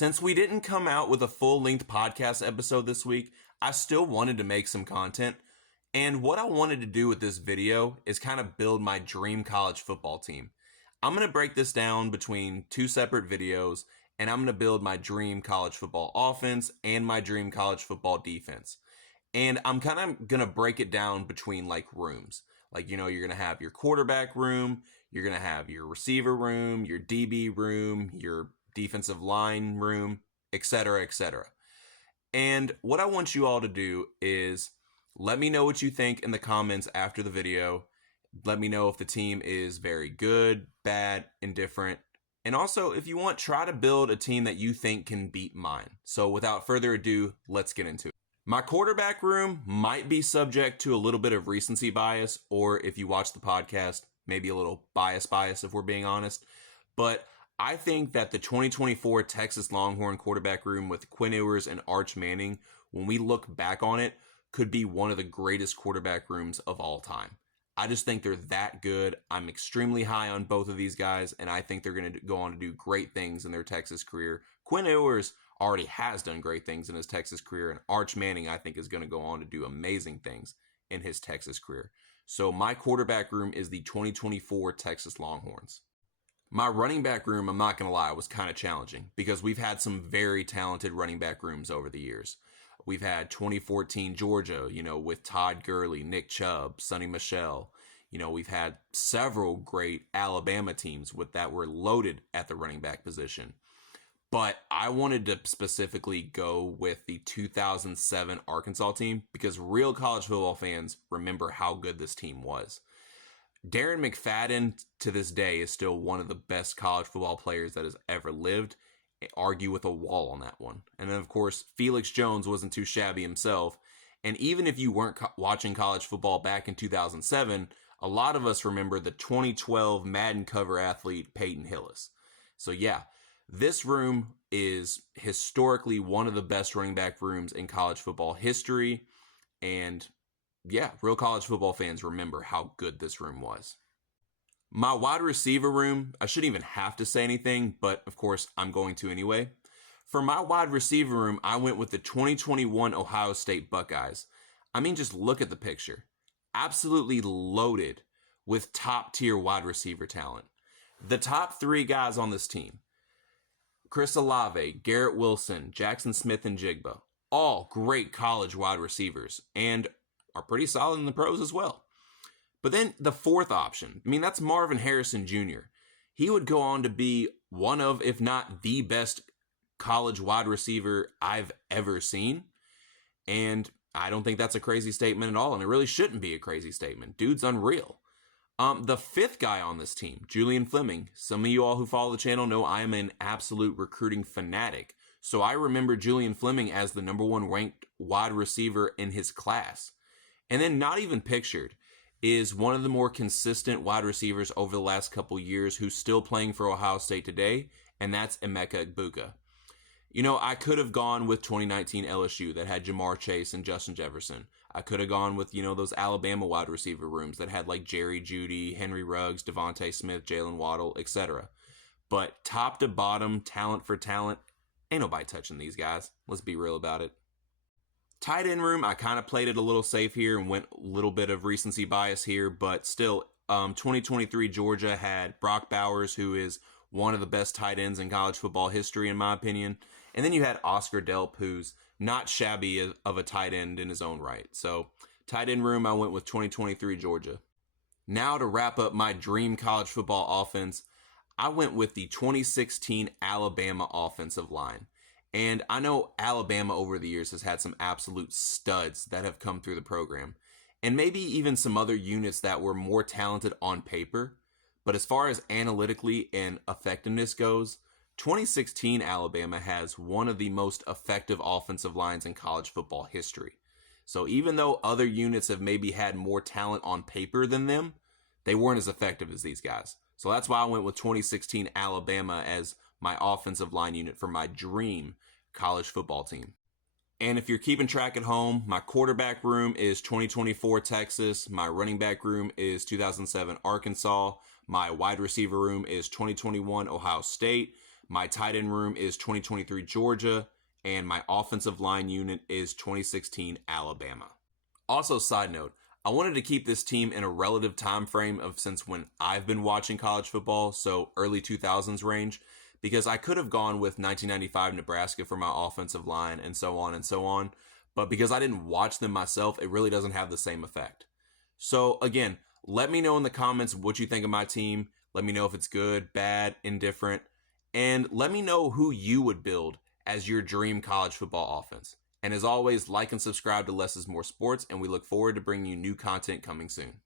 Since we didn't come out with a full-length podcast episode this week, I still wanted to make some content. And what I wanted to do with this video is kind of build my dream college football team. I'm going to break this down between two separate videos, and I'm going to build my dream college football offense and my dream college football defense. And I'm kind of going to break it down between like rooms. Like, you're going to have your quarterback room, you're going to have your receiver room, your DB room, your defensive line room, etc., etc. And what I want you all to do is let me know what you think in the comments after the video. Let me know if the team is very good, bad, indifferent. And also, if you want, try to build a team that you think can beat mine. So without further ado, let's get into it. My quarterback room might be subject to a little bit of recency bias, or if you watch the podcast, maybe a little bias if we're being honest. But I think that the 2024 Texas Longhorn quarterback room with Quinn Ewers and Arch Manning, when we look back on it, could be one of the greatest quarterback rooms of all time. I just think they're that good. I'm extremely high on both of these guys, and I think they're going to go on to do great things in their Texas career. Quinn Ewers already has done great things in his Texas career, and Arch Manning, I think, is going to go on to do amazing things in his Texas career. So my quarterback room is the 2024 Texas Longhorns. My running back room, I'm not going to lie, was kind of challenging because we've had some very talented running back rooms over the years. We've had 2014 Georgia, with Todd Gurley, Nick Chubb, Sonny Michel. We've had several great Alabama teams that were loaded at the running back position. But I wanted to specifically go with the 2007 Arkansas team because real college football fans remember how good this team was. Darren McFadden, to this day, is still one of the best college football players that has ever lived. Argue with a wall on that one. And then, of course, Felix Jones wasn't too shabby himself. And even if you weren't watching college football back in 2007, a lot of us remember the 2012 Madden cover athlete Peyton Hillis. So yeah, this room is historically one of the best running back rooms in college football history. And yeah, real college football fans remember how good this room was. My wide receiver room, I shouldn't even have to say anything, but of course I'm going to anyway. For my wide receiver room, I went with the 2021 Ohio State Buckeyes. I mean, just look at the picture. Absolutely loaded with top tier wide receiver talent. The top three guys on this team, Chris Olave, Garrett Wilson, Jackson Smith, and Jigba, all great college wide receivers and are pretty solid in the pros as well. But then the fourth option, that's Marvin Harrison Jr. He would go on to be one of, if not the best college wide receiver I've ever seen. And I don't think that's a crazy statement at all. And it really shouldn't be a crazy statement. Dude's unreal. The fifth guy on this team, Julian Fleming. Some of you all who follow the channel know I am an absolute recruiting fanatic. So I remember Julian Fleming as the number one ranked wide receiver in his class. And then not even pictured is one of the more consistent wide receivers over the last couple years who's still playing for Ohio State today, and that's Emeka Egbuka. I could have gone with 2019 LSU that had Jamar Chase and Justin Jefferson. I could have gone with, those Alabama wide receiver rooms that had like Jerry Jeudy, Henry Ruggs, Devontae Smith, Jalen Waddle, etc. But top to bottom, talent for talent, ain't nobody touching these guys. Let's be real about it. Tight end room, I kind of played it a little safe here and went a little bit of recency bias here, but still, 2023 Georgia had Brock Bowers, who is one of the best tight ends in college football history, in my opinion. And then you had Oscar Delp, who's not shabby of a tight end in his own right. So, tight end room, I went with 2023 Georgia. Now to wrap up my dream college football offense, I went with the 2016 Alabama offensive line. And I know Alabama over the years has had some absolute studs that have come through the program. And maybe even some other units that were more talented on paper. But as far as analytically and effectiveness goes, 2016 Alabama has one of the most effective offensive lines in college football history. So even though other units have maybe had more talent on paper than them, they weren't as effective as these guys. So that's why I went with 2016 Alabama as my offensive line unit for my dream college football team. And if you're keeping track at home, my quarterback room is 2024 Texas. My running back room is 2007 Arkansas. My wide receiver room is 2021 Ohio State. My tight end room is 2023 Georgia, and my offensive line unit is 2016 Alabama. Also, side note, I wanted to keep this team in a relative time frame of since when I've been watching college football, so early 2000s range, because I could have gone with 1995 Nebraska for my offensive line and so on and so on, but because I didn't watch them myself, it really doesn't have the same effect. So again, let me know in the comments what you think of my team. Let me know if it's good, bad, indifferent, and let me know who you would build as your dream college football offense. And as always, like and subscribe to Less is More Sports, and we look forward to bringing you new content coming soon.